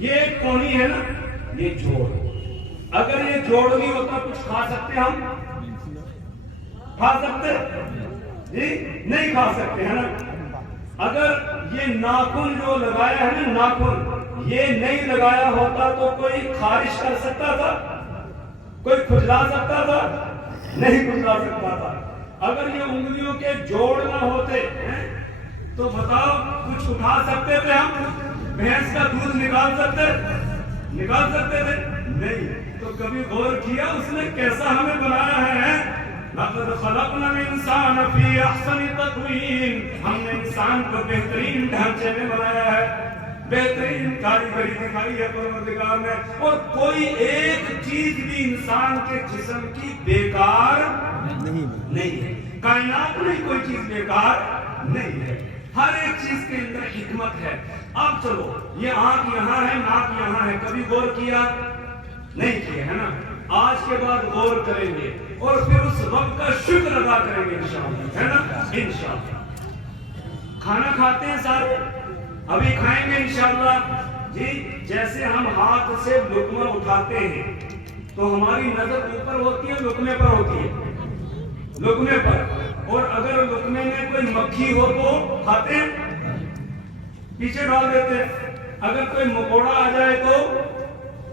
یہ ایک کونی ہے نا، یہ جوڑ، اگر یہ جوڑ نہیں ہوتا کچھ کھا سکتے ہم؟ کھا سکتے؟ جی نہیں کھا سکتے ہے نا۔ اگر یہ ناخن جو لگایا ہے نا، ناخن یہ نہیں لگایا ہوتا تو کوئی خارش کر سکتا تھا؟ کوئی کھجلا سکتا تھا؟ نہیں کھجلا سکتا تھا۔ اگر یہ انگلیوں کے جوڑ نہ ہوتے تو بتاؤ کچھ اٹھا سکتے تھے ہم؟ بھینس کا دودھ نکال سکتے تھے؟ نہیں۔ تو کبھی غور کیا اس نے کیسا ہمیں بنایا ہے؟ لقد خلقنا الانسان فی احسن تقویم، ہم نے انسان کو بہترین ڈھانچے میں بنایا ہے، بہترین کاریگری دکھائی ہے پروردگار نے، اور کوئی ایک چیز بھی انسان کے جسم کی بیکار نہیں ہے، کائنات میں کوئی چیز بیکار نہیں ہے، ہر ایک چیز کے اندر حکمت ہے۔ اب چلو یہ آنکھ یہاں ہے، ناک یہاں ہے، کبھی غور کیا؟ نہیں کیا ہے نا۔ آج کے بعد غور کریں گے اور پھر اس رب کا شکر ادا کریں گے انشاءاللہ، ہے نا انشاءاللہ۔ کھانا کھاتے ہیں سارے، ابھی کھائیں گے انشاءاللہ۔ جی جیسے ہم ہاتھ سے لقمہ اٹھاتے ہیں تو ہماری نظر اوپر ہوتی ہے، لقمے پر ہوتی ہے، لقمے پر، اور اگر لقمے میں کوئی مکھی ہو تو کھاتے ہیں، پیچھے ڈال دیتے ہیں، اگر کوئی مکوڑا آ جائے تو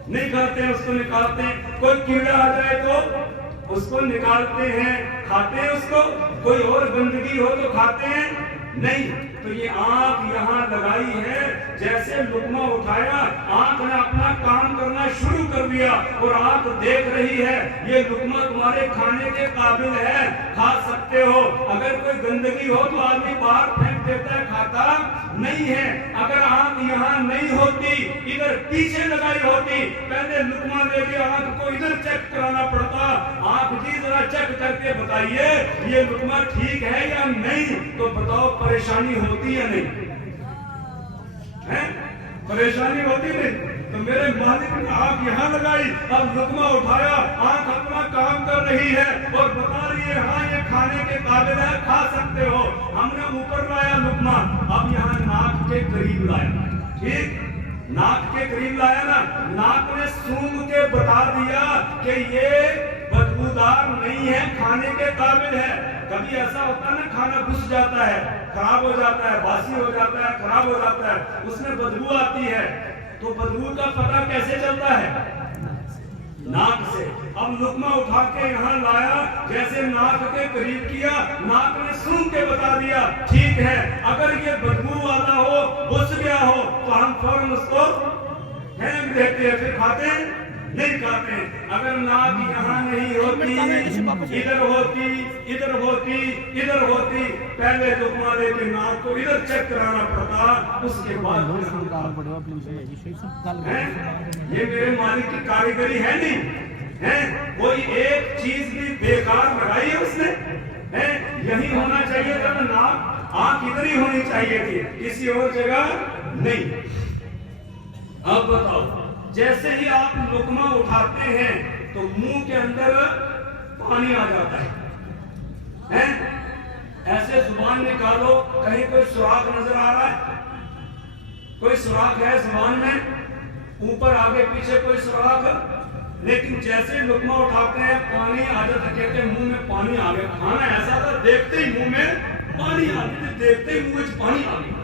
نہیں کھاتے ہیں، اس کو نکالتے ہیں، کوئی کیڑا آ جائے تو اس کو نکالتے ہیں، کھاتے ہیں اس کو، کوئی اور گندگی ہو تو کھاتے ہیں نہیں۔ تو یہ آنکھ یہاں لگائی ہے، جیسے لقمہ اٹھایا آنکھ نے اپنا کام کرنا شروع کر دیا اور آنکھ دیکھ رہی ہے یہ لقمہ تمہارے کھانے کے قابل ہے، کھا سکتے ہو۔ اگر کوئی گندگی ہو تو آدمی باہر پھینک دیتا ہے، کھاتا نہیں ہے۔ اگر آنکھ یہاں نہیں ہوتی، ادھر پیچھے لگائی ہوتی، پہلے لقمہ لے کے آنکھ کو ادھر چیک کرانا پڑتا، آنکھ جی ذرا چیک کر کے بتائیے یہ لقمہ ٹھیک ہے یا نہیں، تو بتاؤ پریشانی ہوتی یا نہیں؟ پریشانی ہوتی نہیں؟ تو میرے مالک نے آنکھ یہاں لگائی، اب لقمہ اٹھایا، آنکھ اپنا کام کر رہی ہے اور بتا رہی ہے ہاں یہ کھانے کے قابل ہے، کھا سکتے ہو۔ ہم نے اوپر لایا لقمہ، اب یہاں ناک کے قریب لایا، ٹھیک، ناک کے قریب لایا نا، ناک نے سونگ کے بتا دیا کہ یہ بدبودار نہیں ہے، کھانے کے قابل ہے۔ کبھی ایسا ہوتا ہے نا کھانا گھس جاتا ہے، خراب ہو جاتا ہے، باسی ہو جاتا ہے، خراب ہو جاتا ہے، اس میں بدبو آتی ہے، تو بدبو کا پتہ کیسے چلتا ہے؟ ناک سے۔ اب لقمہ اٹھا کے یہاں لایا، جیسے ناک کے قریب کیا، ناک نے سن کے بتا دیا ٹھیک ہے۔ اگر یہ بدبو والا ہو، گھس گیا ہو تو ہم فوراً اس کو پھینک دیتے ہیں، پھر کھاتے ہیں نہیں کھاتے ہیں۔ اگر ناک یہاں نہیں ہوتی، ادھر ہوتی، ادھر ہوتی، ادھر ہوتی، پہلے لقمہ لے کے ناک کو ادھر چیک کرانا پڑتا، اس کے بعد یہ میرے مالک کی کاریگری ہے نہیں، کوئی ایک چیز بھی بیکار لگائی ہے اس نے، یہی ہونا چاہیے تھا نا، ناک آنکھ ادھر ہی ہونی چاہیے تھی، کسی اور جگہ نہیں۔ اب بتاؤ جیسے ہی آپ لقمہ اٹھاتے ہیں تو منہ کے اندر پانی آ جاتا ہے، ایسے زبان نکالو، کہیں کوئی سوراخ نظر آ رہا ہے؟ کوئی سوراخ ہے زبان میں؟ اوپر آگے پیچھے کوئی سوراخ؟ لیکن جیسے لقمہ اٹھاتے ہیں پانی آ جاتا، کہتے ہیں منہ میں پانی آ گیا، کھانا ایسا تھا دیکھتے ہی منہ میں پانی آ گیا، دیکھتے ہی منہ میں پانی آ گیا۔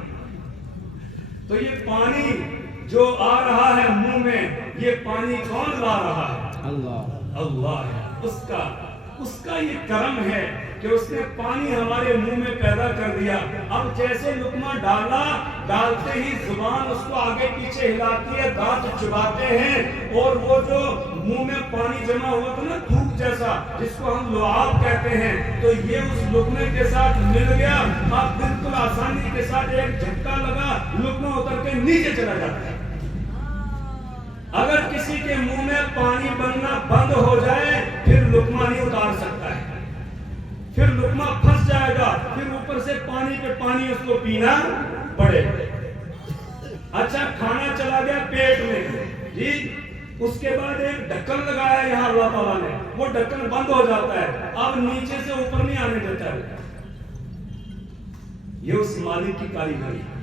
تو یہ پانی جو آ رہا ہے منہ میں، یہ پانی کون لا رہا ہے؟ اللہ ہے، اس کا یہ کرم ہے کہ اس نے پانی ہمارے منہ میں پیدا کر دیا۔ اب جیسے لقمہ ڈالا، ڈالتے ہی زبان اس کو آگے پیچھے ہلاتی ہے، دانت چباتے ہیں، اور وہ جو منہ میں پانی جمع ہوا تھا نا تھوک جیسا، جس کو ہم لعاب کہتے ہیں، تو یہ اس لقمے کے ساتھ مل گیا۔ اب بالکل آسانی کے ساتھ ایک جھٹکا لگا، لقمہ اتر کے نیچے چلا جاتا ہے۔ اگر کسی کے منہ میں پانی بننا بند ہو جائے پھر لقمہ نہیں اتار سکتا ہے، پھر لقمہ پھنس جائے گا، پھر اوپر سے پانی پہ پانی اس کو پینا پڑے۔ اچھا کھانا چلا گیا پیٹ میں، جی اس کے بعد ایک ڈھکن لگایا یہاں اللہ تعالیٰ نے، وہ ڈھکن بند ہو جاتا ہے، اب نیچے سے اوپر نہیں آنے دیتا ہے۔ یہ اس مالک کی کاریگری ہے۔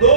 2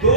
2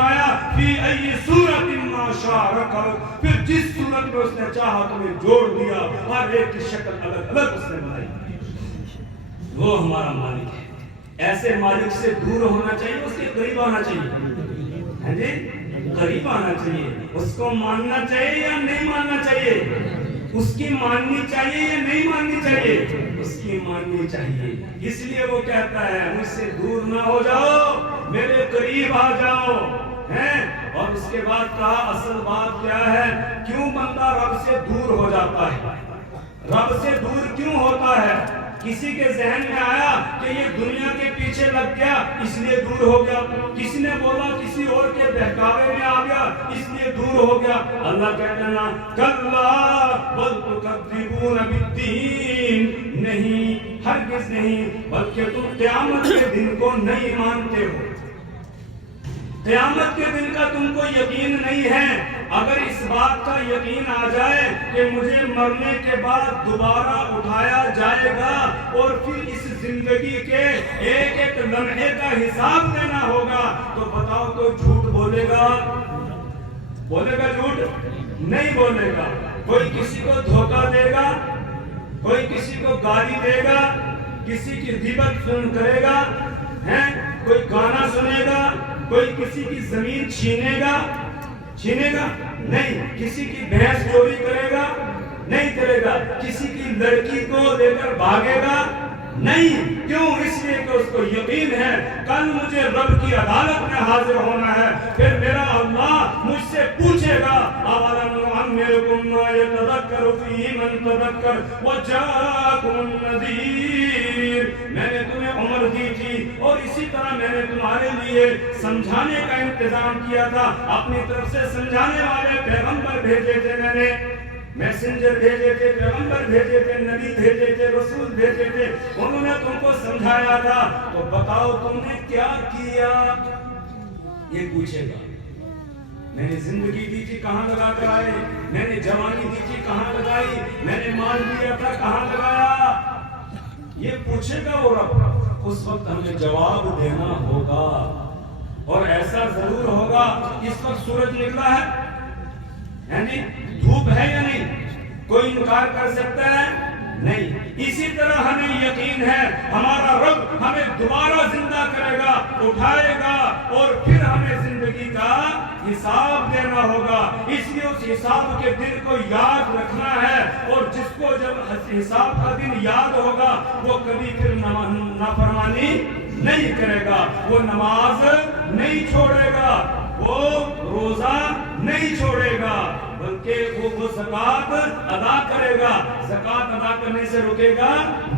بنایا فی ای صورت ما شاء رکب، پھر جس صورت میں اس نے چاہا تمہیں جوڑ دیا، ہر ایک کی شکل الگ الگ اس نے بنائی۔ وہ ہمارا مالک ہے۔ ایسے مالک سے دور ہونا چاہیے، اس کے قریب آنا چاہیے، ہے جی، قریب آنا چاہیے۔ اس کو ماننا چاہیے یا نہیں ماننا چاہیے؟ اس کی ماننی چاہیے یا نہیں ماننی چاہیے؟ اس کی ماننی چاہیے۔ اس لیے وہ کہتا ہے مجھ سے دور نہ ہو جاؤ، میرے قریب آ جاؤ، ہیں؟ اور اس کے بعد کہا اصل بات کیا ہے، کیوں بندہ رب سے دور ہو جاتا ہے؟ رب سے دور کیوں ہوتا ہے؟ کسی کے ذہن میں آیا کہ یہ دنیا کے پیچھے لگ گیا اس لیے دور ہو گیا، کسی نے بولا کسی اور کے بہکاوے میں آ گیا اس لیے دور ہو گیا۔ اللہ کہتے ہیں نا کلا بل تکذبون بالدین، نہیں ہرگز نہیں، بلکہ تم قیامت کے دن کو نہیں مانتے ہو، قیامت کے دن کا تم کو یقین نہیں ہے۔ اگر اس بات کا یقین آ جائے کہ مجھے مرنے کے بعد دوبارہ اٹھایا جائے گا اور پھر اس زندگی کے ایک ایک لمحے کا حساب دینا ہوگا، تو بتاؤ تو جھوٹ بولے گا؟ بولے گا جھوٹ؟ نہیں بولے گا۔ کوئی کسی کو دھوکہ دے گا، کوئی کسی کو گالی دے گا، کسی کی غیبت کرے گا، کوئی گانا سنے گا، کوئی کسی کی زمین چھینے گا نہیں، کسی کی بھینس چوری کرے گا نہیں کرے گا، کسی کی لڑکی کو لے کر بھاگے گا نہیں۔ کیوں؟ اس لیے کہ اس کو یقین ہے کل مجھے رب کی عدالت میں حاضر ہونا ہے، پھر میرا اللہ مجھ سے پوچھے گا اَوَلَمْ نُعَمِّرْكُم مَّا يَتَذَكَّرُ فِيهِ مَن تَذَكَّرَ وَجَاءَكُمُ النَّذِيرُ، میں نے تمہیں عمر دی تھی اور اسی طرح میں نے تمہارے لیے سمجھانے کا انتظام کیا تھا، اپنی طرف سے سمجھانے والے پیغمبر بھیجے تھے، میں نے میسنجر بھیجے تھے، پیغمبر بھیجے تھے، نبی بھیجے تھے، رسول بھیجے تھے، انہوں نے تم کو سمجھایا تھا، تو بتاؤ تم نے کیا کیا؟ یہ پوچھے گا۔ میں نے زندگی دی تھی کہاں لگا کر آئے، میں نے جوانی دی تھی کہاں لگائی، میں نے مال دیا تھا کہاں لگایا؟ یہ پوچھے گا وہ رب۔ اس وقت ہمیں جواب دینا ہوگا، اور ایسا ضرور ہوگا۔ اس وقت سورج نکلا ہے جی، دھوپ ہے یا نہیں؟ کوئی انکار کر سکتا ہے؟ نہیں۔ اسی طرح ہمیں یقین ہے ہمارا رب ہمیں دوبارہ زندہ کرے گا، اٹھائے گا، اور پھر ہمیں زندگی کا حساب دینا ہوگا۔ اس لیے اس حساب کے دن کو یاد رکھنا ہے، اور جس کو جب حساب کا دن یاد ہوگا وہ کبھی پھر نافرمانی نہیں کرے گا، وہ نماز نہیں چھوڑے گا، وہ روزہ نہیں چھوڑے گا، بلکہ وہ زکوٰۃ ادا کرے گا، زکوٰۃ ادا کرنے سے رکے گا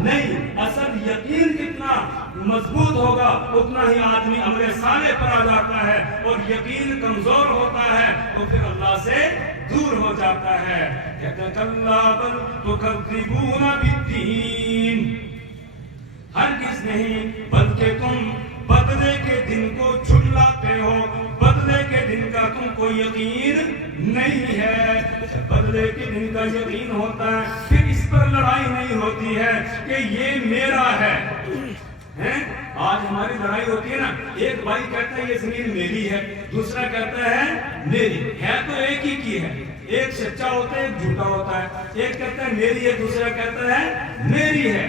نہیں۔ اصل یقین کتنا مضبوط ہوگا اتنا ہی آدمی عمل صالح پر آ جاتا ہے، اور یقین کمزور ہوتا ہے تو پھر اللہ سے دور ہو جاتا ہے۔ کہتے ہیں کلا بل تکذبون بالدین، ہرگز نہیں بلکہ تم بدلے کے دن کو جھٹلاتے ہو، بدلے کے دن کا تم کو یقین نہیں ہے۔ بدلے کے دن کا یقین ہوتا ہے پھر اس پر لڑائی نہیں ہوتی ہے کہ یہ میرا ہے۔ آج ہماری لڑائی ہوتی ہے نا، ایک بھائی کہتا ہے یہ زمین میری ہے، دوسرا کہتا ہے میری ہے، تو ایک ہی کی ہے، ایک سچا ہوتا ہے ایک جھوٹا ہوتا ہے، ایک کہتا ہے میری ہے دوسرا کہتا ہے میری ہے۔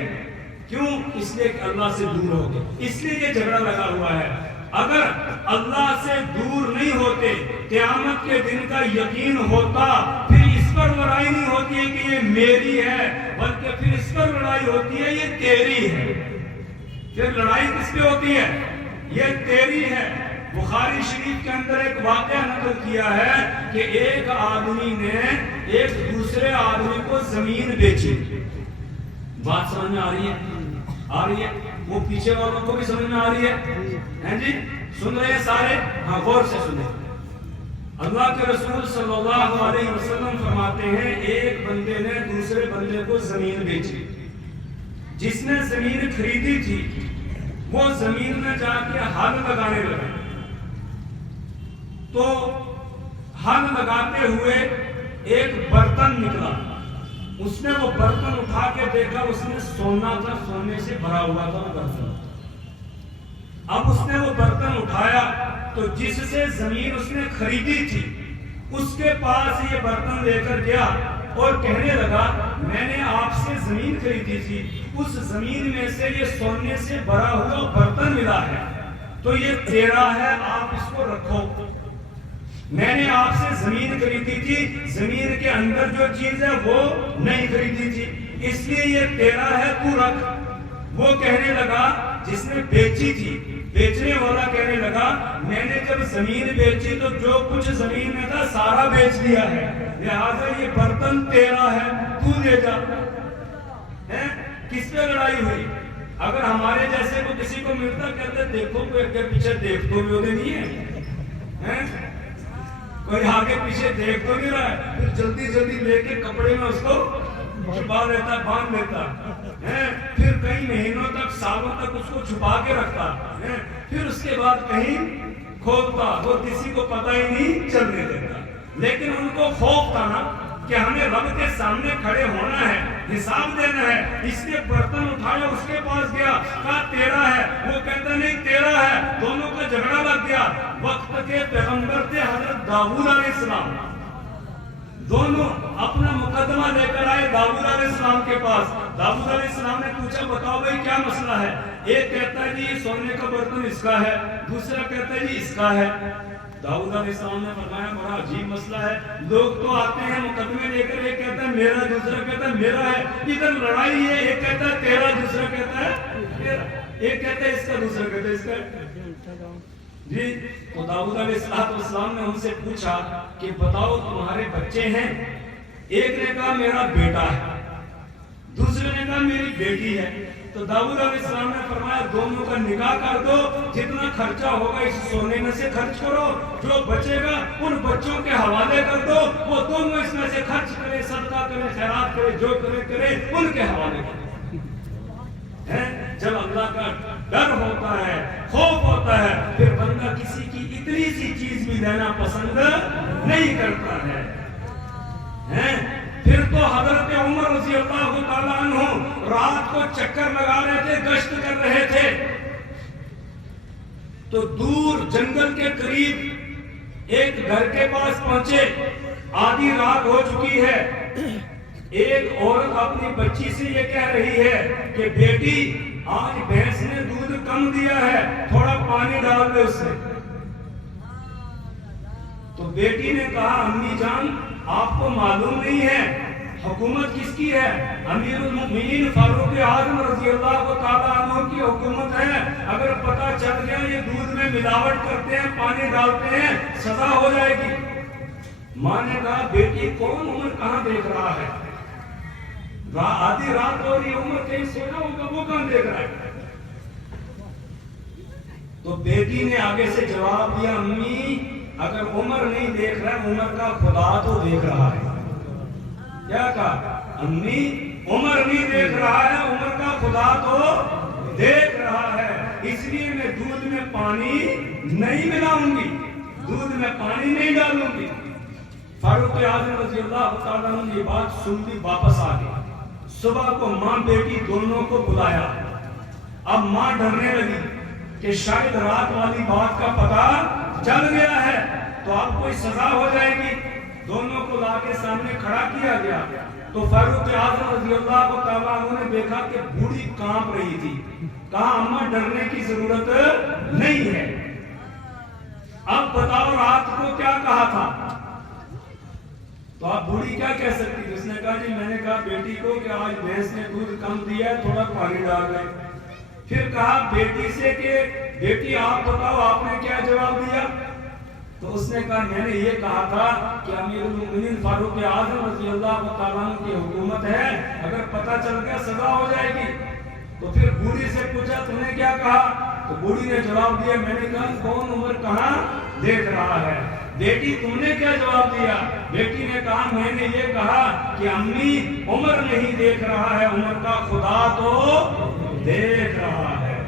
کیوں؟ اس لیے کہ اللہ سے دور ہو گئے، اس لیے یہ جھگڑا لگا ہوا ہے۔ اگر اللہ سے دور نہیں ہوتے، قیامت کے دن کا یقین ہوتا، پھر اس پر لڑائی نہیں ہوتی ہے کہ یہ میری ہے، بلکہ پھر اس پر لڑائی ہوتی ہے یہ تیری ہے۔ پھر لڑائی کس پہ ہوتی ہے؟ یہ تیری ہے۔ بخاری شریف کے اندر ایک واقعہ نقل کیا ہے کہ ایک آدمی نے ایک دوسرے آدمی کو زمین بیچی۔ بات سمجھ میں آ رہی ہے؟ آ رہی ہے؟ وہ پیچھے والوں کو بھی سمجھ میں آ رہی ہے جی؟ سن رہے ہیں سارے؟ ہاں غور سے سنیں۔ اللہ کے رسول صلی اللہ علیہ وسلم فرماتے ہیں ایک بندے نے دوسرے بندے کو زمین بیچی۔ جس نے زمین خریدی تھی وہ زمین میں جا کے ہل لگانے لگا، تو ہل لگاتے ہوئے ایک برتن نکلا، اس نے وہ برتن اٹھا کے دیکھا، اس میں سونا تھا، سونے سے بھرا ہوا تھا وہ برتن۔ اب اس نے وہ برتن اٹھایا تو جس سے زمین اس نے خریدی تھی اس کے پاس یہ برتن لے کر گیا اور کہنے لگا میں نے آپ سے زمین خریدی تھی، اس زمین میں سے یہ سونے سے بھرا ہوا برتن ملا ہے تو یہ تیرا ہے، آپ اس کو رکھو۔ میں نے آپ سے زمین خریدی تھی، زمین کے اندر جو چیز ہے وہ نہیں خریدی تھی، اس لیے یہ تیرا ہے، تو رکھ۔ وہ کہنے لگا جس نے بیچی تھی، بیچنے والا کہنے لگا میں نے جب زمین بیچی تو جو کچھ زمین میں تھا سارا بیچ دیا ہے، لہذا یہ برتن تیرا ہے، تو لے جا۔ کس پہ لڑائی ہوئی؟ اگر ہمارے جیسے کو کسی کو ملتا کہتے دیکھو کوئی اگر پیچھے دیکھ تو بھی ہوتے نہیں ہے، کوئی آگے پیچھے دیکھ تو نہیں رہا ہے، پھر جلدی جلدی لے کے کپڑے میں اس کو چھپا لیتا، باندھ لیتا ہے، پھر کئی مہینوں تک سالوں تک اس کو چھپا کے رکھتا ہے، پھر اس کے بعد کہیں کھولتا، وہ کسی کو پتہ ہی نہیں چلنے دیتا۔ لیکن ان کو خوف تھا نا کہ ہمیں رب کے سامنے کھڑے ہونا ہے، حساب دینا ہے، اس نے برتن اٹھایا، اس کے پاس گیا، کہا تیرا ہے، وہ کہتا نہیں تیرا ہے، دونوں کا جھگڑا لگ گیا۔ وقت کے پیغمبر تھے حضرت داؤد علیہ السلام، دونوں اپنا مقدمہ لے کر آئے داؤد علیہ السلام کے پاس۔ داؤد علیہ السلام نے پوچھا بتاؤ بھائی کیا مسئلہ ہے؟ ایک کہتا ہے جی سونے کا برتن اس کا ہے، دوسرا کہتا ہے جی اس کا ہے۔ داؤد علیہ السلام نے فرمایا بڑا عجیب مسئلہ ہے، لوگ تو آتے ہیں مقدمے لے کر، ایک کہتا ہے میرا، دوسرا کہتا ہے میرا ہے، ادھر لڑائی ہے، ایک کہتا ہے تیرا، دوسرا کہتا ہے تیرا، ایک کہتا ہے اس کا، دوسرا کہتا ہے اس کا۔ جی تو داؤد علیہ السلام نے ان سے پوچھا کہ بتاؤ تمہارے بچے ہیں؟ ایک نے کہا میرا بیٹا ہے، دوسرے نے کہا میری بیٹی ہے۔ تو داؤد علیہ السلام نے فرمایا دونوں کا نکاح کر دو، جتنا خرچہ ہوگا اس سونے میں سے خرچ کرو، جو بچے گا ان بچوں کے حوالے کر دو، وہ دونوں اس میں سے خرچ کرے، صدقہ کرے، خیرات کرے، جو کرے ان کے حوالے کرے۔ جب اللہ کا ڈر ہوتا ہے، خوف ہوتا ہے، پھر بندہ کسی کی اتنی سی چیز بھی دینا پسند نہیں کرتا ہے۔ پھر تو حضرت عمر رضی اللہ تعالیٰ عنہ رات کو چکر لگا رہے تھے، گشت کر رہے تھے، تو دور جنگل کے قریب ایک گھر کے پاس پہنچے، آدھی رات ہو چکی ہے، ایک عورت اپنی بچی سے یہ کہہ رہی ہے کہ بیٹی آج بھینس نے دودھ کم دیا ہے، تھوڑا پانی ڈال دے اس میں۔ تو بیٹی نے کہا امی جان آپ کو معلوم نہیں ہے حکومت کس کی ہے؟ امیر المؤمنین فاروق اعظم رضی اللہ تعالیٰ عنہ کی حکومت ہے، اگر پتہ چل گیا یہ دودھ میں ملاوٹ کرتے ہیں، پانی ڈالتے ہیں، سزا ہو جائے گی۔ ماں نے کہا بیٹی کون عمر کہاں دیکھ رہا ہے، آدھی رات ہو رہی عمر کہیں سونا ہوگا، وہ کہاں دیکھ رہا ہے؟ تو بیٹی نے آگے سے جواب دیا امی اگر عمر نہیں دیکھ رہا ہے، عمر کا خدا تو دیکھ رہا ہے۔ کیا کہا؟ امی عمر نہیں دیکھ رہا ہے، عمر کا خدا تو دیکھ رہا ہے، اس لیے میں دودھ میں پانی نہیں ملاؤں گی، دودھ میں پانی نہیں ڈالوں گی۔ فاروق اعظم رضی اللہ تعالیٰ عنہ یہ بات سن لی، واپس آ گئی۔ صبح کو ماں بیٹی دونوں کو بلایا، اب ماں ڈرنے لگی کہ شاید رات والی بات کا پتہ چل گیا ہے تو اب کوئی سزا ہو جائے گی۔ دونوں کو لا کے سامنے کھڑا کیا گیا تو فاروق اعظم رضی اللہ تعالیٰ عنہ نے دیکھا کہ بوڑھی کانپ رہی تھی، کہا اماں ڈرنے کی ضرورت نہیں ہے، اب بتاؤ رات کو کیا کہا تھا؟ تو آپ بوڑھی کیا کہہ سکتی تھی؟ اس نے کہا جی میں نے کہا بیٹی کو کہ آج بھینس نے دودھ کم دیا ہے، تھوڑا پانی ڈال دیں۔ پھر کہا بیٹی سے کہ بیٹی آپ بتاؤ آپ نے کیا جواب دیا؟ تو اس نے کہا میں نے یہ کہا تھا کہ امیر المؤمنین فاروق اعظم رضی اللہ تعالیٰ عنہ کی حکومت ہے، اگر پتہ چل گیا سزا ہو جائے گی۔ تو پھر بوڑھی سے پوچھا تم نے کیا کہا؟ تو بوڑھی نے جواب دیا میں نے کہا کون عمر کہاں دیکھ رہا ہے۔ بیٹی تم نے کیا جواب دیا؟ بیٹی نے کہا میں نے یہ کہا کہ امی عمر نہیں دیکھ رہا ہے، عمر کا خدا تو دیکھ رہا ہے۔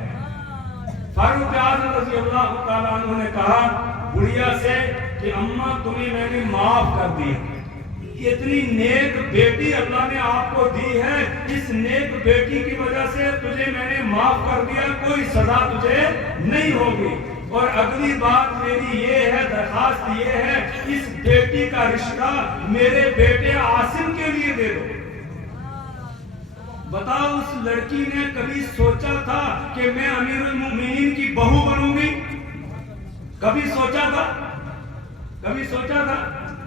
فاروق اعظم رضی اللہ تعالیٰ عنہ نے کہا بڑھیا سے کہ اماں تمہیں میں نے معاف کر دی، اتنی نیک بیٹی اللہ نے آپ کو دی ہے، اس نیک بیٹی کی وجہ سے تجھے میں نے معاف کر دیا، کوئی سزا تجھے نہیں ہوگی۔ اور اگلی بات میری یہ ہے، درخواست یہ ہے، اس بیٹی کا رشتہ میرے بیٹے عاصم کے لیے دے دو۔ بتاؤ اس لڑکی نے کبھی سوچا تھا کہ میں امیر المومنین کی بہو بنوں گی؟ کبھی سوچا تھا؟ کبھی سوچا تھا؟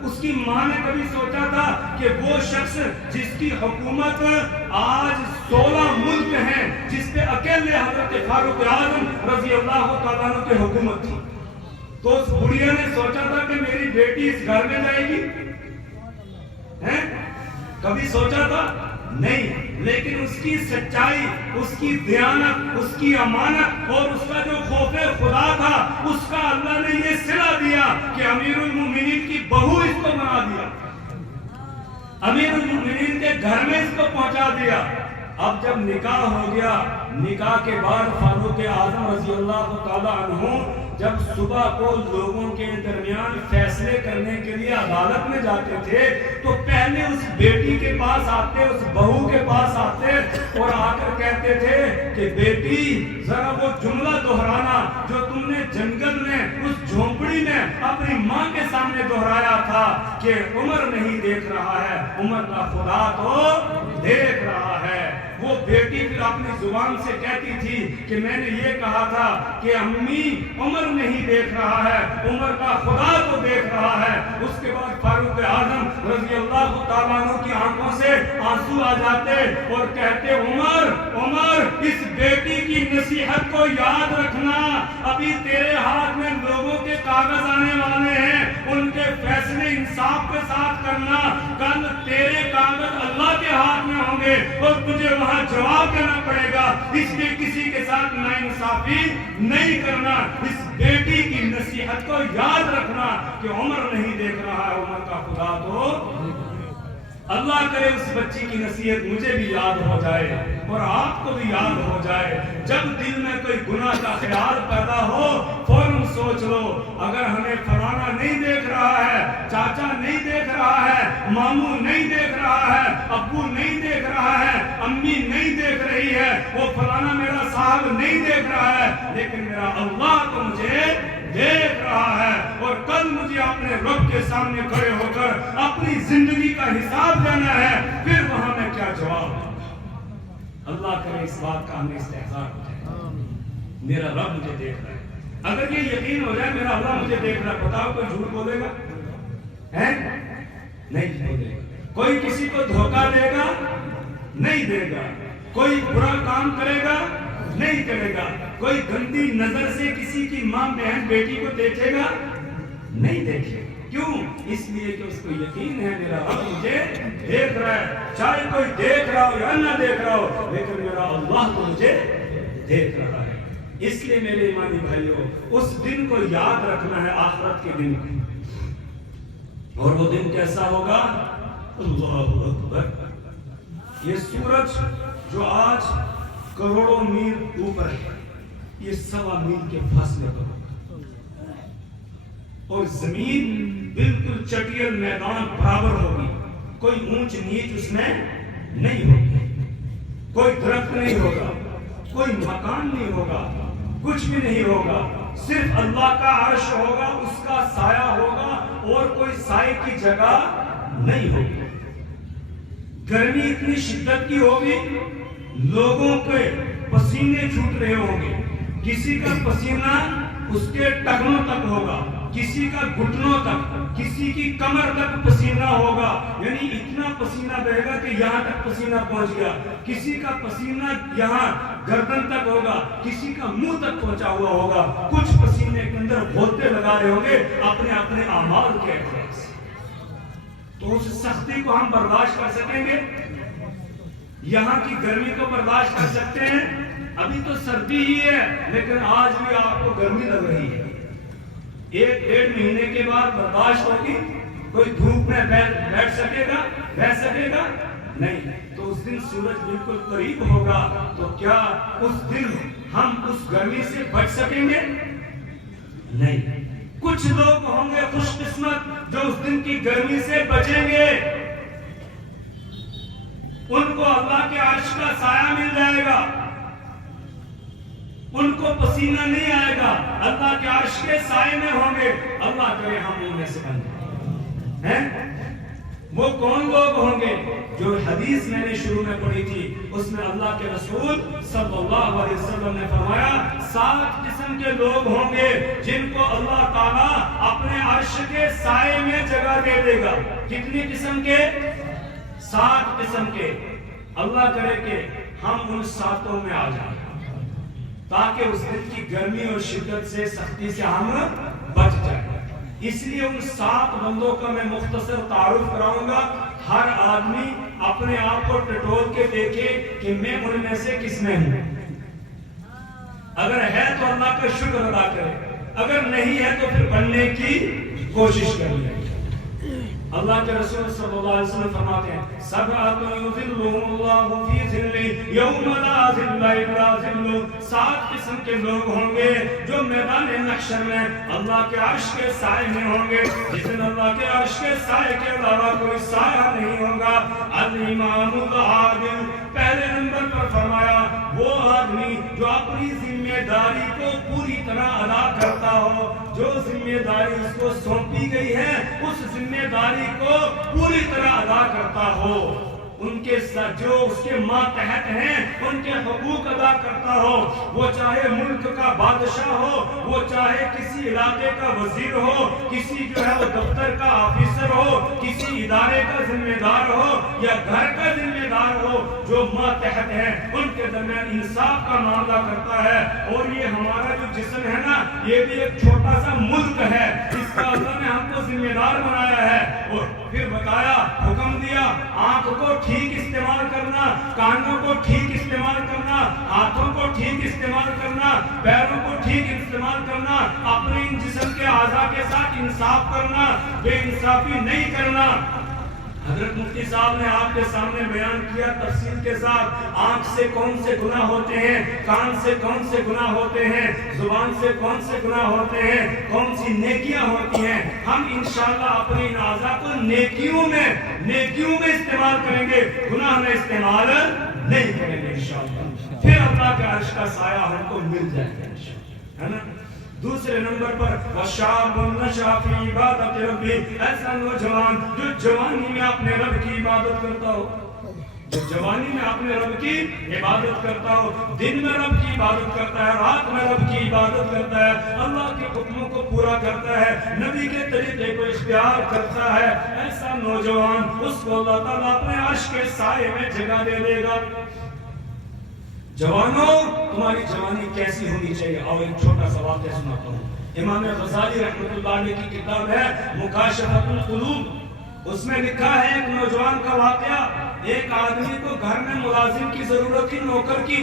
اس کی ماں نے کبھی سوچا تھا کہ وہ شخص جس کی حکومت آج 16 ملک ہیں، جس پہ اکیلے حضرت فاروق اعظم رضی اللہ تعالیٰ عنہ کی حکومت تھی، تو اس بڑھیا نے سوچا تھا کہ میری بیٹی اس گھر میں جائے گی؟ کبھی سوچا تھا؟ نہیں۔ لیکن اس کی سچائی، اس کی دیانت، اس کی امانت اور اس کا جو خوف خدا تھا، اس کا اللہ نے یہ صلہ دیا کہ امیر المومنین کی بہو اس کو بنا دیا، امیر المومنین کے گھر میں اس کو پہنچا دیا۔ اب جب نکاح ہو گیا، نکاح کے بعد فاروق اعظم رضی اللہ تعالی عنہ جب صبح کو لوگوں کے درمیان فیصلے کرنے کے لیے عدالت میں جاتے تھے تو پہلے اس بیٹی کے پاس آتے، اس بہو کے پاس آتے اور آ کر کہتے تھے کہ بیٹی ذرا وہ جملہ دہرانا جو تم نے جنگل میں اس جھونپڑی میں اپنی ماں کے سامنے دہرایا تھا کہ عمر نہیں دیکھ رہا ہے، عمر کا خدا تو دیکھ رہا ہے۔ وہ بیٹی پھر اپنی زبان سے کہتی تھی کہ میں نے یہ کہا تھا کہ امی عمر نہیں دیکھ رہا ہے، عمر کا خدا تو دیکھ رہا ہے۔ اس کے بعد فاروق اعظم رضی اللہ تعالیٰ عنہ کی آنکھوں سے آنسو آ جاتے اور کہتے عمر عمر اس بیٹی کی نصیحت کو یاد رکھنا، ابھی تیرے ہاتھ میں لوگوں کے کاغذ آنے والے ہیں، ان کے فیصلے انصاف کے ساتھ کرنا، کل تیرے کاغذ اللہ کے ہاتھ میں ہوں گے اور تجھے وہاں جواب دینا پڑے گا، اس لیے کسی کے ساتھ ناانصافی نہیں کرنا۔ اس بیٹی کی نصیحت کو یاد رکھنا کہ عمر نہیں دیکھ رہا ہے، عمر کا خدا تو اللہ کرے اس بچی کی نصیحت مجھے بھی یاد ہو جائے اور آپ کو بھی یاد ہو جائے۔ جب دل میں کوئی گناہ کا خیال پیدا ہو فوراً سوچ لو، اگر ہمیں فلانا نہیں دیکھ رہا ہے، چاچا نہیں دیکھ رہا ہے، ماموں نہیں دیکھ رہا ہے، ابو نہیں دیکھ رہا ہے، امی نہیں دیکھ رہی ہے، وہ فلانا میرا صاحب نہیں دیکھ رہا ہے، لیکن میرا اللہ تو مجھے دیکھ رہا ہے اور کل مجھے اپنے رب کے سامنے کھڑے ہو کر اپنی زندگی کا حساب دینا ہے، پھر وہاں میں کیا جواب دوں؟ اللہ کرے اس بات کا ہمیں استحضار ہو جائے، میرا رب مجھے دیکھ رہا ہے۔ اگر یہ یقین ہو جائے میرا اللہ مجھے دیکھ رہا ہے، بتاؤ کوئی جھوٹ بولے گا؟ نہیں بولے گا۔ کوئی کسی کو دھوکہ دے گا؟ نہیں دے گا۔ کوئی برا کام کرے گا؟ نہیں کرے گا۔ کوئی گندی نظر سے کسی کی ماں بہن بیٹی کو دیکھے گا؟ نہیں دیکھے گا۔ کیوں؟ اس لیے کہ اس کو یقین ہے میرا رب مجھے دیکھ رہا ہے، چاہے کوئی دیکھ رہا ہو یا نہ دیکھ رہا ہو، لیکن میرا اللہ تو مجھے دیکھ رہا ہے۔ اس لیے میرے ایمانی بھائیوں، اس دن کو یاد رکھنا ہے، آخرت کے دن کو۔ اور وہ دن کیسا ہوگا؟ اللہ اکبر، یہ سورج جو آج کروڑوں میل اوپر ہے، یہ 1.25 میل کے فاصلے پر ہوگا، اور زمین بالکل چٹیل میدان برابر ہوگی، کوئی اونچ نیچ اس میں نہیں ہوگی، کوئی درخت نہیں ہوگا، کوئی مکان نہیں ہوگا، کچھ بھی نہیں ہوگا، صرف اللہ کا عرش ہوگا، اس کا سایہ ہوگا اور کوئی سائے کی جگہ نہیں ہوگی۔ گرمی اتنی شدت کی ہوگی، لوگوں کے پسینے چھوٹ رہے ہوں گے، کسی کا پسینہ اس کے ٹخنوں تک ہوگا، کسی کا گھٹنوں تک، کسی کی کمر تک پسینہ ہوگا، یعنی اتنا پسینہ بہے گا کہ یہاں تک پسینہ پہنچ گیا، کسی کا پسینہ یہاں گردن تک ہوگا، کسی کا منہ تک پہنچا ہوا ہوگا، کچھ پسینے کے اندر گھوٹے لگا رہے ہوں گے اپنے اپنے اعمال کے اعتبار سے۔ تو اس سختی کو ہم برداشت کر سکیں گے؟ یہاں کی گرمی کو برداشت کر سکتے ہیں؟ ابھی تو سردی ہی ہے لیکن آج بھی آپ کو گرمی لگ رہی ہے، 1-1.5 مہینے کے بعد برداشت ہوگی؟ کوئی دھوپ میں بیٹھ سکے گا؟ رہ سکے گا؟ نہیں۔ تو اس دن سورج بالکل قریب ہوگا، تو کیا اس دن ہم اس گرمی سے بچ سکیں گے؟ نہیں۔ کچھ لوگ ہوں گے خوش قسمت جو اس دن کی گرمی سے بچیں گے، ان کو اللہ کے عرش کا سایہ مل جائے گا، ان کو پسینہ نہیں آئے گا، اللہ کے عرش کے سائے میں ہوں گے۔ اللہ کرے ہم ان میں سے بن جائیں۔ وہ کون لوگ ہوں گے؟ جو حدیث میں نے شروع میں پڑھی تھی، اس میں اللہ کے رسول صلی اللہ علیہ وسلم نے فرمایا 7 قسم کے لوگ ہوں گے جن کو اللہ تعالیٰ اپنے عرش کے سائے میں جگہ دے دے گا۔ کتنی قسم کے؟ 7 قسم کے۔ اللہ کرے کہ ہم ان 7 میں آ جائیں تاکہ اس دن کی گرمی اور شدت سے، سختی سے ہم بچ جائیں۔ اس لیے ان 7 بندوں کا میں مختصر تعارف کراؤں گا۔ ہر آدمی اپنے آپ کو ٹٹول کے دیکھے کہ میں ان میں سے کس میں ہوں۔ اگر ہے تو اللہ کا شکر ادا کرے، اگر نہیں ہے تو پھر بننے کی کوشش کریں۔ اللہ کے رسول صلی اللہ علیہ وسلم فرماتے ہیں 7 یظلهم اللہ فی ظلہ یوم لا ظل الا ظلہ۔ 7 قسم کے لوگ ہوں گے جو میدان محشر میں اللہ کے عرش کے سائے میں ہوں گے، جس دن اللہ کے عرش کے سائے کے علاوہ کوئی سایہ نہیں ہوگا۔ الامام العادل، پہلے نمبر پر فرمایا وہ آدمی جو اپنی ذمہ داری کو پوری طرح ادا کرتا ہو، جو ذمہ داری اس کو سونپی گئی ہے اس ذمہ داری کو پوری طرح ادا کرتا ہو، ان کے جو اس کے ماتحت ہیں ان کے حقوق ادا کرتا ہو، وہ چاہے ملک کا بادشاہ ہو، وہ چاہے کسی علاقے کا وزیر ہو، کسی جو ہے وہ دفتر کا آفیسر ہو، کسی ادارے کا ذمہ دار ہو یا گھر کا ذمہ دار ہو، جو ماتحت ہیں ان کے درمیان انصاف کا معاملہ کرتا ہے۔ اور یہ ہمارا جو جسم ہے نا، یہ بھی ایک چھوٹا سا ملک ہے، اس کا اللہ نے ہم کو ذمہ دار بنایا ہے۔ اور پھر بتایا، حکم دیا آنکھ کو ٹھیک استعمال کرنا، کانوں کو ٹھیک استعمال کرنا، ہاتھوں کو ٹھیک استعمال کرنا، پیروں کو ٹھیک استعمال کرنا، اپنے ان جسم کے اعضاء کے ساتھ انصاف کرنا، بے انصافی نہیں کرنا۔ حضرت مفتی صاحب نے آپ کے سامنے بیان کیا تفصیل کے ساتھ، آنکھ سے کون سے گناہ ہوتے ہیں، کان سے کون سے گناہ ہوتے ہیں، زبان سے کون سے گناہ ہوتے ہیں، کون سی نیکیاں ہوتی ہیں۔ ہم انشاءاللہ اپنی ان اعضاء کو نیکیوں میں استعمال کریں گے، گناہ میں استعمال نہیں کریں گے انشاءاللہ۔ پھر اللہ کے عرش کا سایہ ہم کو مل جائے گا انشاءاللہ، ہے نا۔ دوسرے نمبر پر وَشَابٌ نَشَأَ فِي عِبَادَةِ رَبِّهِ، ایسا نوجوان جو جوانی میں اپنے رب کی عبادت کرتا ہو، جو جوانی میں اپنے رب کی عبادت کرتا ہو، دن میں رب کی عبادت کرتا ہے، رات میں رب کی عبادت کرتا ہے، اللہ کے حکموں کو پورا کرتا ہے، نبی کے طریقے کو اختیار کرتا ہے، ایسا نوجوان اس کو اللہ تعالیٰ اپنے عرش کے سائے میں جگہ دے دے گا۔ جوانوں، تمہاری جوانی کیسی ہونی چاہیے؟ اور ایک چھوٹا سا واقعہ سناتا ہوں۔ امام غزالی رحمۃ اللہ علیہ کی کتاب ہے مکاشفۃ القلوب، اس میں لکھا ہے ایک نوجوان کا واقعہ۔ ایک آدمی کو گھر میں ملازم کی ضرورت تھی، نوکر کی۔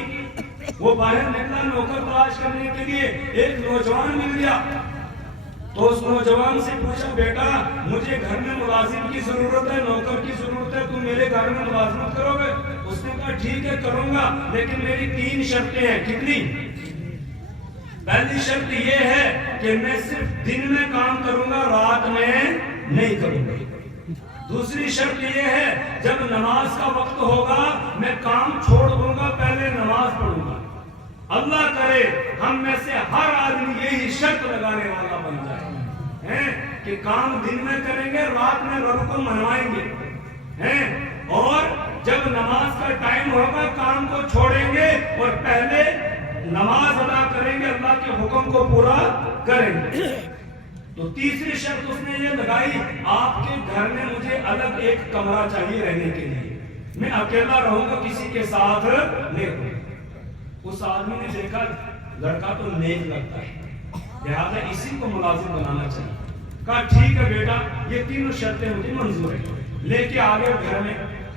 وہ باہر نکلا نوکر تلاش کرنے کے لیے، ایک نوجوان مل گیا تو اس نوجوان سے پوچھا، بیٹا مجھے گھر میں ملازم کی ضرورت ہے، نوکر کی ضرورت ہے، تم میرے گھر میں ملازمت کرو گے؟ اس نے کہا ٹھیک ہے کروں گا، لیکن میری 3 شرطیں ہیں۔ کتنی؟ پہلی شرط یہ ہے کہ میں صرف دن میں کام کروں گا، رات میں نہیں کروں گا۔ دوسری شرط یہ ہے جب نماز کا وقت ہوگا میں کام چھوڑ دوں گا، پہلے نماز پڑھوں گا۔ اللہ کرے ہم میں سے ہر آدمی یہی شرط لگانے والا بن جائے کہ کام دن میں کریں گے، رات میں رب کو منوائیں گے، اور جب نماز کا ٹائم ہوگا کام کو چھوڑیں گے اور پہلے نماز ادا کریں گے، اللہ کے حکم کو پورا کریں گے۔ تو تیسری شرط اس نے یہ لگائی، آپ کے گھر میں مجھے الگ ایک کمرہ چاہیے رہنے کے لیے، میں اکیلا رہوں گا، کسی کے ساتھ نہیں رہوں گا۔ اس آدمی نے دیکھا لڑکا تو نیک لگتا ہے، لہٰذا اسی کو ملازم بنانا چاہیے۔ کہا ٹھیک ہے بیٹا، یہ 3 شرطیں مجھے منظور ہیں، لے کے آگے گھر میں۔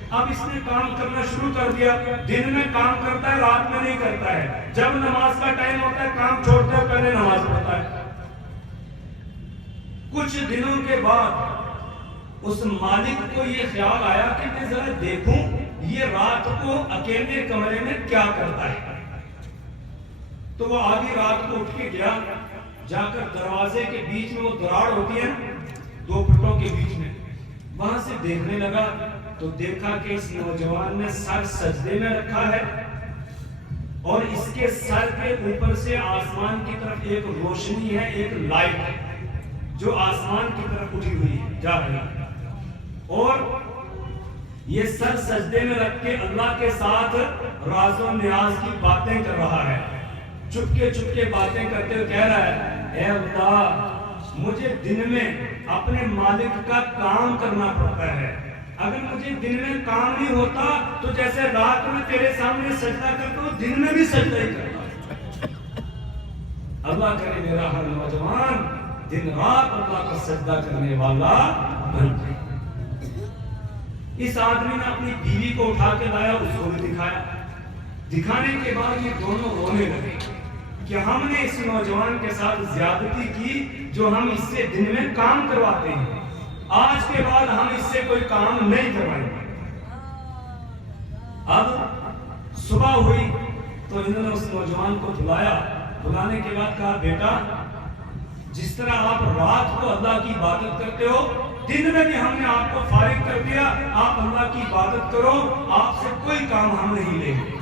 اب اس نے کام کرنا شروع کر دیا، دن میں کام کرتا ہے، رات میں نہیں کرتا ہے، جب نماز کا ٹائم ہوتا ہے کام چھوڑتا ہے، پہلے نماز پڑھتا ہے۔ کچھ دنوں کے بعد اس مالک کو یہ خیال آیا کہ میں ذرا دیکھوں یہ رات کو اکیلے کمرے میں کیا کرتا ہے۔ تو وہ آدھی رات کو اٹھ کے گیا، جا کر دروازے کے بیچ میں وہ دراڑ ہوتی ہے 2 فٹوں کے بیچ میں، وہاں سے دیکھنے لگا تو دیکھا کہ اس نوجوان نے سر سجدے میں رکھا ہے اور اس کے سر کے اوپر سے آسمان کی طرف ایک روشنی ہے، ایک لائٹ جو آسمان کی طرف اٹھی ہوئی ہے، جا رہی ہے، اور یہ سر سجدے میں رکھ کے اللہ کے ساتھ راز و نیاز کی باتیں کر رہا ہے، چپکے چپکے باتیں کرتے ہوئے کہہ رہا ہے، اے اللہ مجھے دن میں اپنے مالک کا کام کرنا پڑتا ہے، اگر مجھے دن میں کام نہیں ہوتا تو جیسے رات میں تیرے سامنے سجدہ کرتا ہوں دن میں بھی سجدہ ہی کرتا ہوں۔ اللہ کرے میرا ہر نوجوان دن رات اللہ کا سجدہ کرنے والا بن جائے۔ اس آدمی نے اپنی بیوی کو اٹھا کے لایا، اس کو بھی دکھایا، دکھانے کے بعد یہ دونوں رونے لگے کہ ہم نے اس نوجوان کے ساتھ زیادتی کی جو ہم اس سے دن میں کام کرواتے ہیں، آج کے بعد ہم اس سے کوئی کام نہیں کروائیں گے۔ اب صبح ہوئی تو انہوں نے اس نوجوان کو بلایا، بلانے کے بعد کہا، بیٹا جس طرح آپ رات کو اللہ کی عبادت کرتے ہو، دن میں بھی ہم نے آپ کو فارغ کر دیا، آپ اللہ کی عبادت کرو، آپ سے کوئی کام ہم نہیں لیں گے۔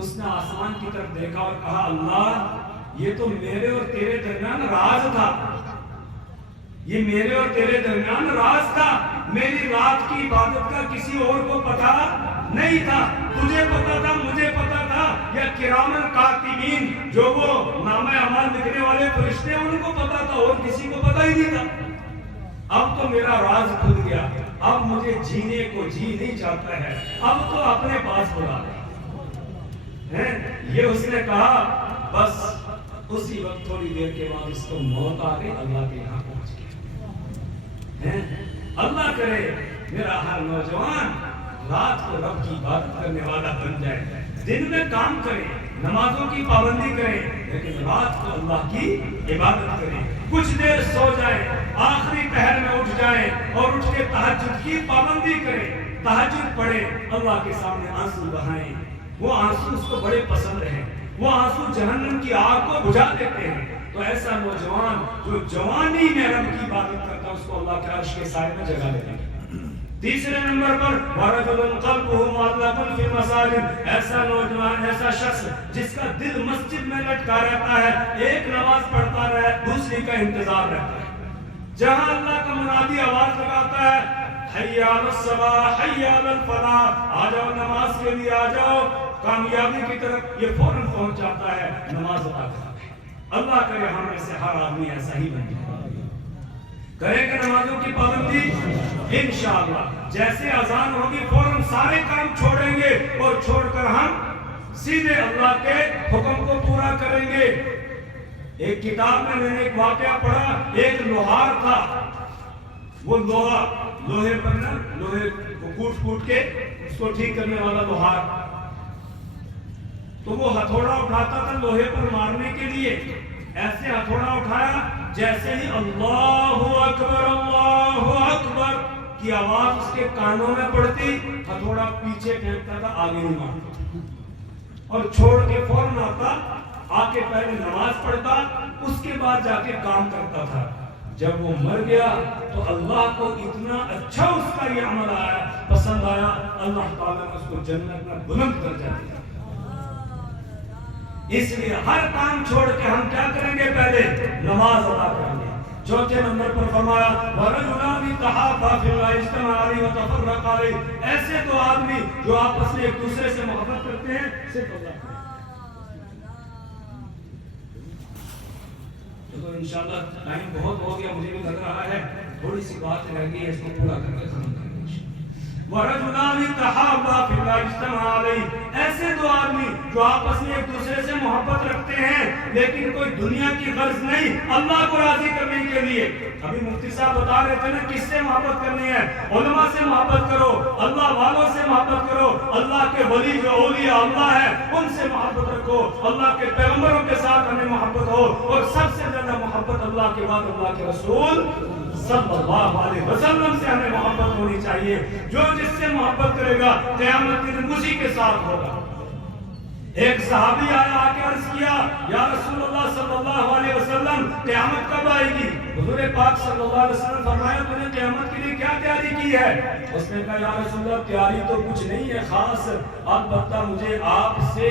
اس نے آسمان کی طرف دیکھا اور کہا، اللہ یہ تو میرے اور تیرے درمیان راز تھا، یہ میرے اور تیرے درمیان راز تھا، میری رات کی عبادت کا کسی اور کو پتا نہیں تھا، تجھے پتا تھا، مجھے پتا تھا، یا کرامن کاتبین جو وہ نامہ اعمال لکھنے والے فرشتے ہیں ان کو پتا تھا، اور کسی کو پتا ہی نہیں تھا۔ اب تو میرا راز کھل گیا، اب مجھے جینے کو جی نہیں چاہتا ہے، اب تو اپنے پاس بلا لے۔ یہ اس نے کہا، بس اسی وقت تھوڑی دیر کے بعد اس کو موت آ گئی، اللہ کے یہاں پہنچ گیا۔ اللہ کرے میرا ہر نوجوان رات کو رب کی عبادت کرنے والا بن جائے، دن میں کام کرے، نمازوں کی پابندی کرے، لیکن رات کو اللہ کی عبادت کرے، کچھ دیر سو جائے، آخری پہر میں اٹھ جائے اور اٹھ کے تہجد کی پابندی کرے، تہجد پڑھے، اللہ کے سامنے آنسو بہائیں، وہ آنسو اس کو بڑے پسند ہیں، وہ آنسو جہنم کی آگ کو بجھا دیتے ہیں۔ تو ایسا نوجوان جو جوانی میں رب کی عبادت کرتا ہے اس کو اللہ کے عرش کے سائے میں جگہ دیتے ہیں۔ تیسرے نمبر پر وَرَجُلٌ قَلْبُهُ مُعَلَّقٌ فِي الْمَسَاجِدِ، ایسا نوجوان، ایسا شخص جس کا دل مسجد میں لٹکا رہتا ہے، ایک نماز پڑھتا رہے، دوسری کا انتظار رہتا ہے، جہاں اللہ کا منادی آواز لگاتا ہے، حی علی الصلاۃ حی علی الفلاح، آ جاؤ نماز کے لیے، آ جاؤ کامیابی کی طرف، یہ فوراً پہنچ جاتا ہے نماز ادا کرنے۔ اللہ کرے ہم میں سے ہر آدمی ایسا ہی بن جائے، کرے گا نمازوں کی پابندی انشاءاللہ، جیسے اذان ہوگی فوراً سارے کام چھوڑیں گے اور چھوڑ کر ہم سیدھے اللہ کے حکم کو پورا کریں گے۔ ایک کتاب میں نے ایک واقعہ پڑھا، ایک لوہار تھا، وہ لوہے پر نا، لوہے کو کوٹ کے اس کو ٹھیک کرنے والا لوہار، تو وہ ہتھوڑا اٹھاتا تھا لوہے پر مارنے کے لیے، ایسے ہتھوڑا اٹھایا، جیسے ہی اللہ اکبر کی آواز اس کے کانوں میں پڑتی، ہتھوڑا پیچھے پھینکتا تھا، آگے نہیں مارتا، اور چھوڑ کے فوراً آتا، آ کے پہلے نماز پڑھتا، اس کے بعد جا کے کام کرتا تھا۔ جب وہ مر گیا تو اللہ کو اتنا اچھا اس کا یہ عمل آیا، پسند آیا، اللہ تعالیٰ نے اس کو جنت میں بلند کر دیا۔ اس لیے ہر کام چھوڑ کے ہم کیا کریں گے؟ پہلے نماز ادا کریں گے۔ چوتھے نمبر پر فرمایا وَرَجُلَانِ تَحَابَّا فِي اللَّهِ اجْتَمَعَا عَلَيْهِ وَتَفَرَّقَا عَلَيْهِ، ایسے دو آدمی جو آپس میں ایک دوسرے سے محبت کرتے ہیں، صرف اللہ۔ تو انشاءاللہ ٹائم بہت ہو گیا، مجھے بھی لگ رہا ہے تھوڑی سی بات رہ گئی ہے، اس کو پورا کر کے ختم کریں گے۔ وَرَجُلَانِ تَحَابَّا فِي اللَّهِ اجْتَمَعَا عَلَيْهِ، ایسے دو آدمی جو آپس میں ایک دوسرے سے محبت رکھتے ہیں، لیکن کوئی دنیا کی غرض نہیں، اللہ کو راضی کرنے کے لیے۔ ابھی مفتی صاحب بتا رہے تھے نا کس سے محبت کرنی ہے، علماء سے محبت کرو، اللہ والوں سے محبت کرو، اللہ کے ولی جو اولیاء اللہ ہے ان سے محبت رکھو، اللہ کے پیغمبروں کے ساتھ ہمیں محبت ہو، اور سب سے زیادہ محبت اللہ کے بعد اللہ کے رسول صلی اللہ علیہ وسلم سے ہمیں محبت ہونی چاہیے۔ جو جس سے محبت کرے گا قیامت کے دن اسی کے ساتھ ہوگا۔ ایک صحابی آیا، آ کے عرض کیا، یا رسول اللہ صلی اللہ علیہ وسلم قیامت کب آئے گی؟ حضور پاک صلی اللہ علیہ وسلم فرمایا، تو نے قیامت کے لیے کیا تیاری کی ہے؟ اس نے کہا، یا رسول اللہ تیاری تو کچھ نہیں ہے خاص، البتہ مجھے آپ سے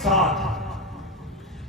7।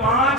5,